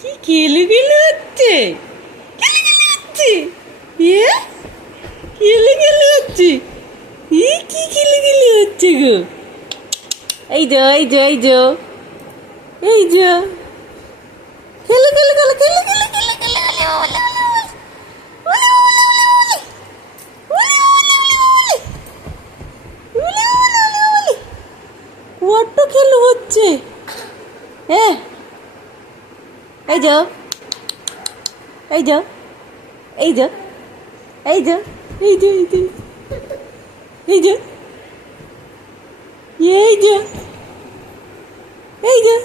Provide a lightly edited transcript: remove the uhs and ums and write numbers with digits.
কি কিলবিল হচ্ছে, কিলবিল হচ্ছে, ইয়ে কিলবিল হচ্ছে, ই কি কিলবিল হচ্ছে গো। এই যো এই যো এই যো এই যো খেলে খেলে খেলে খেলে খেলে খেলে খেলে কত খেলো হচ্ছে। হ্যাঁ এই যো এই যো এই যো এই যো এই যো এই যো এই যো এই যো এই যো